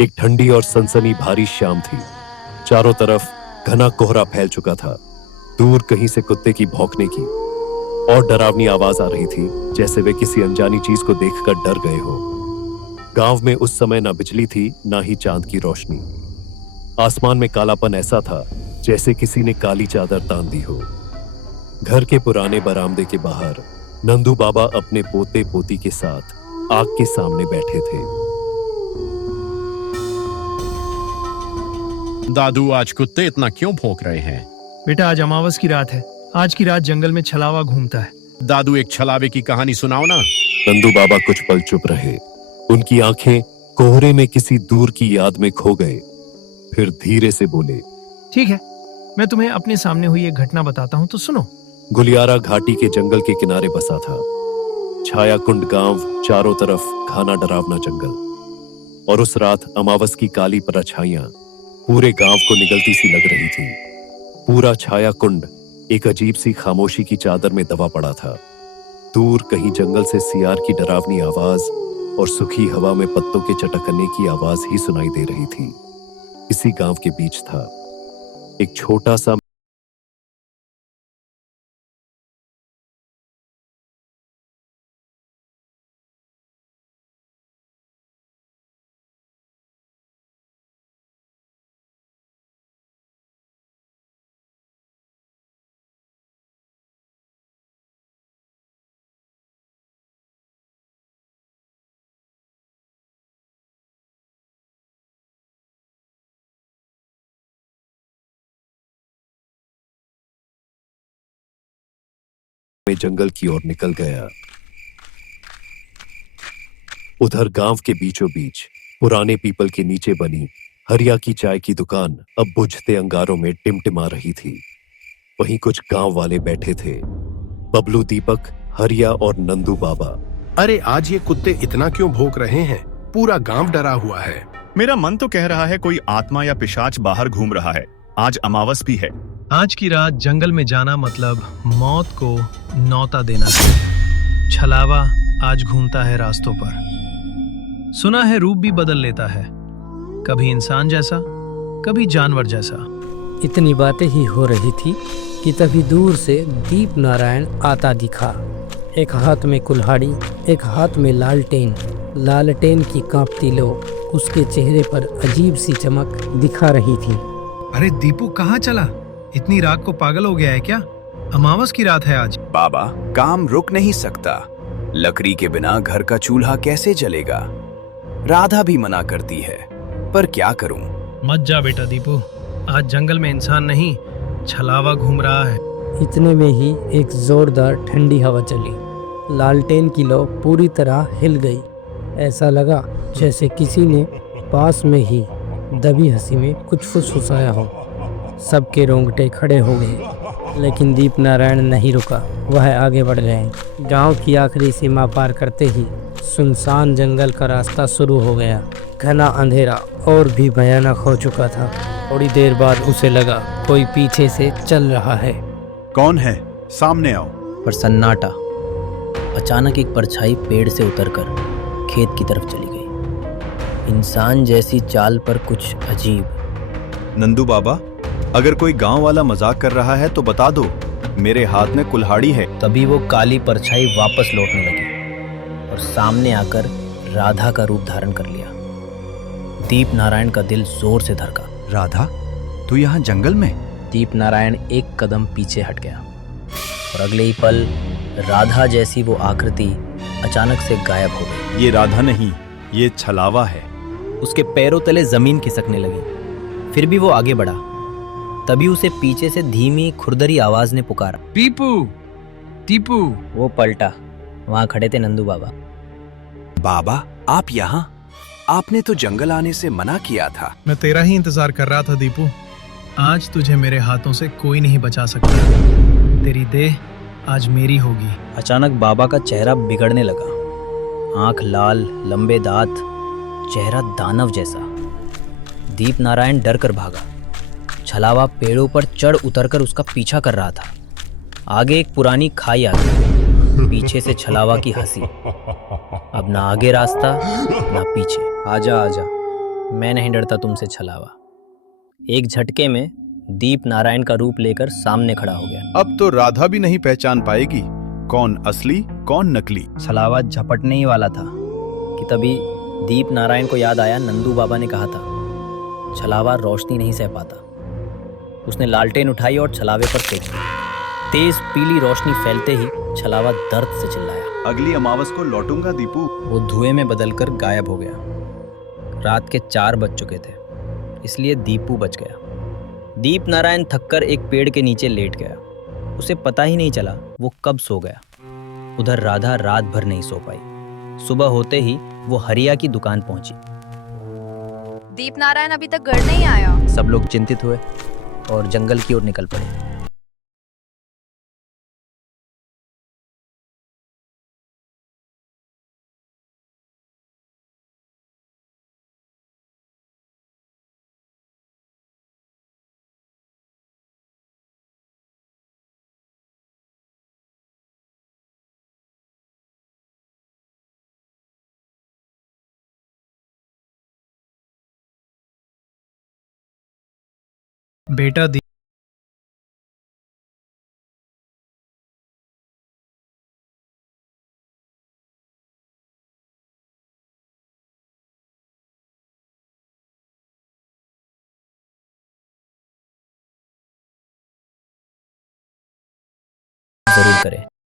एक ठंडी और सनसनी भारी शाम थी। चारों तरफ घना कोहरा फैल चुका था। दूर कहीं से कुत्ते की भौंकने की और डरावनी आवाज आ रही थी, जैसे वे किसी अनजानी चीज को देखकर डर गए हो। गांव में उस समय ना बिजली थी, ना ही चांद की रोशनी। आसमान में कालापन ऐसा था जैसे किसी ने काली चादर तान दी हो। घर के पुराने बरामदे के बाहर नंदू बाबा अपने पोते पोती के साथ आग के सामने बैठे थे। दादू, आज कुत्ते इतना क्यों भौंक रहे हैं? बेटा, आज अमावस की रात है। आज की रात जंगल में छलावा घूमता है। दादू, एक छलावे की कहानी सुनाओ ना। नंदू बाबा कुछ पल चुप रहे। उनकी आंखें कोहरे में किसी दूर की याद में खो गए। फिर धीरे से बोले, ठीक है, मैं तुम्हें अपने सामने हुई एक घटना बताता हूँ, तो सुनो। गुलियारा घाटी के जंगल के किनारे बसा था छाया कुंड गांव। चारों तरफ घना डरावना जंगल, और उस रात अमावस की काली परछाइयां पूरे गांव को निगलती सी लग रही थी। पूरा छाया कुंड एक अजीब सी खामोशी की चादर में दबा पड़ा था। दूर कहीं जंगल से सियार की डरावनी आवाज और सूखी हवा में पत्तों के चटकने की आवाज ही सुनाई दे रही थी। इसी गांव के बीच था एक छोटा सा में जंगल की ओर निकल गया। उधर गांव के बीचों बीच पुराने पीपल के नीचे बनी हरिया की चाय की दुकान अब बुझते अंगारों में टिमटिमा रही थी। वहीं कुछ गांव वाले बैठे थे, बबलू, दीपक, हरिया और नंदू बाबा। अरे, आज ये कुत्ते इतना क्यों भौंक रहे हैं? पूरा गांव डरा हुआ है। मेरा मन तो कह रहा है कोई आत्मा या पिशाच बाहर घूम रहा है। आज अमावस भी है। आज की रात जंगल में जाना मतलब मौत को न्योता देना है। छलावा आज घूमता है रास्तों पर। सुना है रूप भी बदल लेता है, कभी इंसान जैसा, कभी जानवर जैसा। इतनी बातें ही हो रही थी कि तभी दूर से दीप नारायण आता दिखा। एक हाथ में कुल्हाड़ी, एक हाथ में लालटेन। लालटेन की कांपती लो उसके चेहरे पर अजीब सी चमक दिखा रही थी। अरे दीपू, कहाँ चला? इतनी रात को पागल हो गया है क्या? अमावस की रात है आज। बाबा, काम रुक नहीं सकता। लकड़ी के बिना घर का चूल्हा कैसे जलेगा? राधा भी मना करती है, पर क्या करूं? मत जा बेटा दीपू, आज जंगल में इंसान नहीं, छलावा घूम रहा है। इतने में ही एक जोरदार ठंडी हवा चली। लालटेन की लौ पूरी तरह हिल गई। ऐसा लगा जैसे किसी ने पास में ही दबी हंसी में कुछ फुसफुसाया हो। सबके रोंगटे खड़े हो गए, लेकिन दीप नारायण नहीं रुका। वह आगे बढ़ गए। गांव की आखिरी सीमा पार करते ही सुनसान जंगल का रास्ता शुरू हो गया। घना अंधेरा और भी भयानक हो चुका था। थोड़ी देर बाद उसे लगा कोई पीछे से चल रहा है। कौन है? सामने आओ। पर सन्नाटा। अचानक एक परछाई पेड़ से उतरकर खेत की तरफ चली गई। इंसान जैसी चाल पर कुछ अजीब। नंदू बाबा, अगर कोई गांव वाला मजाक कर रहा है तो बता दो, मेरे हाथ में कुल्हाड़ी है। तभी वो काली परछाई वापस लौटने लगी और सामने आकर राधा का रूप धारण कर लिया। दीप नारायण का दिल जोर से धड़का। राधा, तू यहाँ जंगल में? दीप नारायण एक कदम पीछे हट गया और अगले ही पल राधा जैसी वो आकृति अचानक से गायब हो गई। ये राधा नहीं, ये छलावा है। उसके पैरों तले जमीन खिसकने लगी। फिर भी वो आगे बढ़ा। तभी उसे पीछे से धीमी खुरदरी आवाज ने पुकारा, दीपू, दीपू। वो पलटा। वहां खड़े थे नंदू बाबा। बाबा, आप यहाँ? आपने तो जंगल आने से मना किया था। मैं तेरा ही इंतजार कर रहा था दीपू। आज तुझे मेरे हाथों से कोई नहीं बचा सकता। तेरी देह आज मेरी होगी। अचानक बाबा का चेहरा बिगड़ने लगा। आंख लाल, लंबे दांत, चेहरा दानव जैसा। दीप नारायण डर कर भागा। छलावा पेड़ों पर चढ़ उतरकर उसका पीछा कर रहा था। आगे एक पुरानी खाई आ गई। पीछे से छलावा की हंसी। अब ना आगे रास्ता ना पीछे। आजा आजा, मैं नहीं डरता तुमसे छलावा। एक झटके में दीप नारायण का रूप लेकर सामने खड़ा हो गया। अब तो राधा भी नहीं पहचान पाएगी कौन असली कौन नकली। छलावा झपटने ही वाला था कि तभी दीप नारायण को याद आया नंदू बाबा ने कहा था छलावा रोशनी नहीं सह पाता। उसने लालटेन उठाई और छलावे पर सेक दी। तेज पीली रोशनी फैलते ही छलावा दर्द से चिल्लाया। अगली अमावस को लौटूंगा दीपू। वो धुएं में बदलकर गायब हो गया। रात के 4 बज चुके थे, इसलिए दीपू बच गया। दीप नारायण थककर एक पेड़ के नीचे लेट गया। उसे पता ही नहीं चला वो कब सो गया। उधर राधा रात भर नहीं सो पाई। सुबह होते ही वो हरिया की दुकान पहुंची। दीप नारायण अभी तक घर नहीं आया। सब लोग चिंतित हुए और जंगल की ओर निकल पड़े। बेटा दीप जरूर करें।